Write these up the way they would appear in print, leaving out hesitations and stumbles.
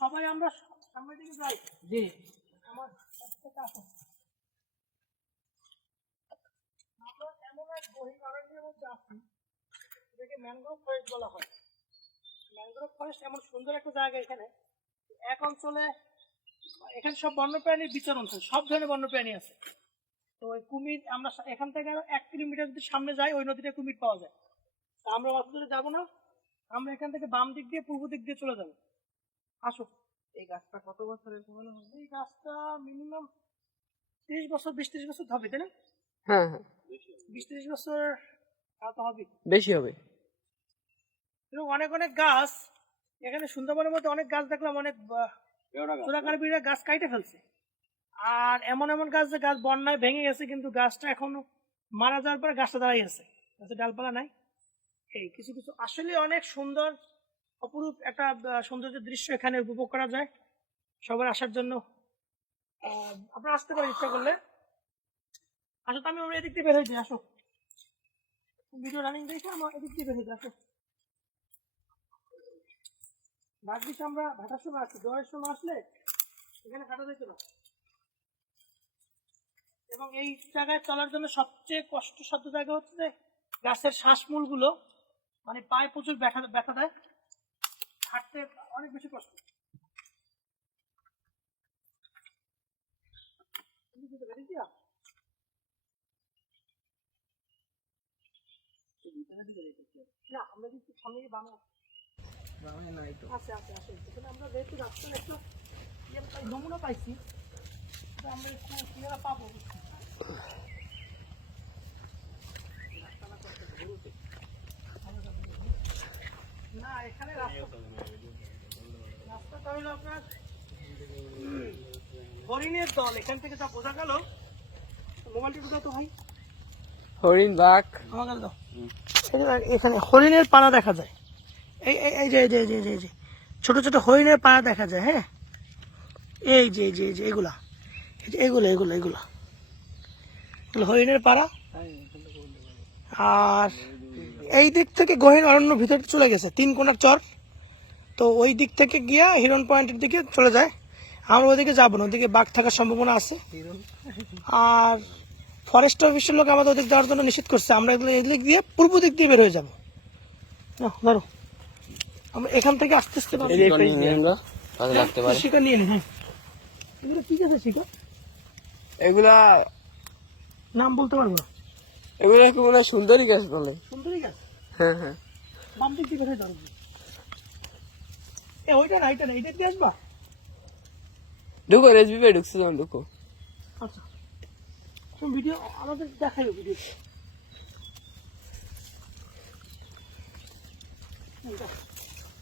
সবাই আমরা সামনের দিকে যাই। জি আমার একটা আসো। আমরা এমন এক গহীন অরণ্যের মধ্যে আছি যেটাকে ম্যানগ্রোভ ফরেস্ট বলা হয়। ম্যানগ্রোভ ফরেস্ট এমন সুন্দর একটা জায়গা, এখানে এক অঞ্চলে এখানে সব বন্যপ্রাণীর বিচরণ হয়, সব ধরনের বন্যপ্রাণী আছে। তো ওই কুমির, আমরা এখান থেকে আরো 1 কিলোমিটার যদি সামনে যাই ওই নদীতে কুমির পাওয়া যায়। তা আমরা অত দূরে যাবো না, আমরা এখান থেকে বাম দিক দিয়ে পূর্ব দিক দিয়ে চলে যাবো। আসো। এই গাছটা কত বছরের পুরনো হবে? এই গাছটা মিনিমাম 30 বছর, 20-30 বছর হবে, তাই না? হ্যাঁ হ্যাঁ 20-30 বছর তো হবে, বেশি হবে। এবং অনেক অনেক গাছ এখানে সুন্দরবনের মধ্যে অনেক গাছ দেখলাম, অনেক চোরাকারবিরা গাছ কাইটে ফেলছে। আর এমন এমন গাছ যে গাছ বন্যায় ভেঙে গেছে, কিন্তু গাছটা এখনো মারা যাওয়ার পরে গাছটা দাঁড়াই আছে, গাছে ডালপালা নাই। এই কিছু কিছু আসলে অনেক সুন্দর অপরূপ একটা সৌন্দর্যের দৃশ্য এখানে উপভোগ করা যায়। সবার আসার জন্য আপনারা আসতে পারেন ইচ্ছা করলে। আসো, তো আমি এদিক দিয়ে বের হয়ে যাই। আসো, ভিডিও রানিং দেখে আমার এদিক দিয়ে বের হয়ে যাই। আসো, ভাগ্যিস আমরা ভাটার সময় আসছি, জোয়ারের সময় আসলে এখানে হাঁটা যেত না। এবং এই জায়গায় চলার জন্য সবচেয়ে কষ্টসাধ্য জায়গা হচ্ছে যে গাছের শ্বাসমূল গুলো, মানে পায়ে প্রচুর ব্যথা দেয়, হাঁটতে অনেক বেশি কষ্ট। না, আমরা যদি সামনে বামে আছে এখানে আমরা যেহেতু রাস্তার একটু নমুনা পাইছি, আমরা একটু ক্লিয়ার পাবো। না, এখানে রাস্তাটা হলো আপনার হরিণের দল, এখান থেকে যা বোঝা গেল। মোবাইলটা কোথাও তো ভাই, হরিণ বাঘ আমাকে দাও। এখানে হরিণের পাড়া দেখা যায়, এই এই যে এই যে এই যে ছোট ছোট হরিণের পাড়া দেখা যায়। হ্যাঁ, এই যে এই যে এই যে এগুলা, এগুলো এগুলো এগুলো এগুলো হরিণের পাড়া। আর এই দিক থেকে গহীন অরণ্য ভিতরে চলে গেছে, 3 কোণার চর। তো ওই দিক থেকে গিয়া হিরন পয়েন্টের দিকে চলে যায়। আমরা ওইদিকে যাবো না, ওইদিকে বাঘ থাকার সম্ভাবনা আছে। আর ফরেস্ট অফিসের লোক আমাদের ওদিক যাওয়ার জন্য নিষেধ করছে। আমরা এগুলো এদিক দিয়ে পূর্ব দিক দিয়ে বের হয়ে যাবো। ধরো, আমরা এখান থেকে আস্তে আস্তে শিকার নিয়ে নি। হ্যাঁ, এগুলো ঠিক আছে শিকার, এগুলা নাম বলতে পারবো না। এগুলা কি মনে হয় সুন্দরী গাছ বলে? সুন্দরী গাছ। হ্যাঁ হ্যাঁ বাম দিক দিয়ে বের হয়ে যাবো। ওইটা না, এটা না, এটা দিয়ে আসবা। ঢুকো, রেসবি ঢুকছি যখন ঢুকো। আচ্ছা, তুমি ভিডিও আমাদের দেখাইও ভিডিও।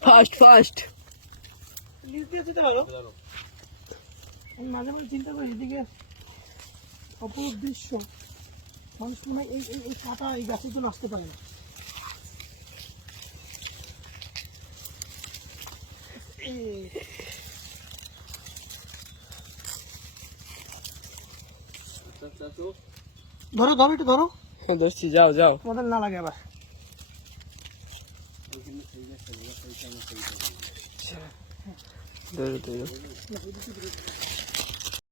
ফাস্ট ফাস্ট নিজ দিয়ে যেতে পারো। আমি মাঝে মাঝে চিন্তা করি এদিকে অপরূপ দৃশ্য, মানুষ মনে হয় এই কাটা এই গাছের জন্য আসতে পারে না। ধরো ধরো, একটু ধরো। ধরছি, যাও যাও। তোমাদের না লাগে আবার। ধরো ধরো।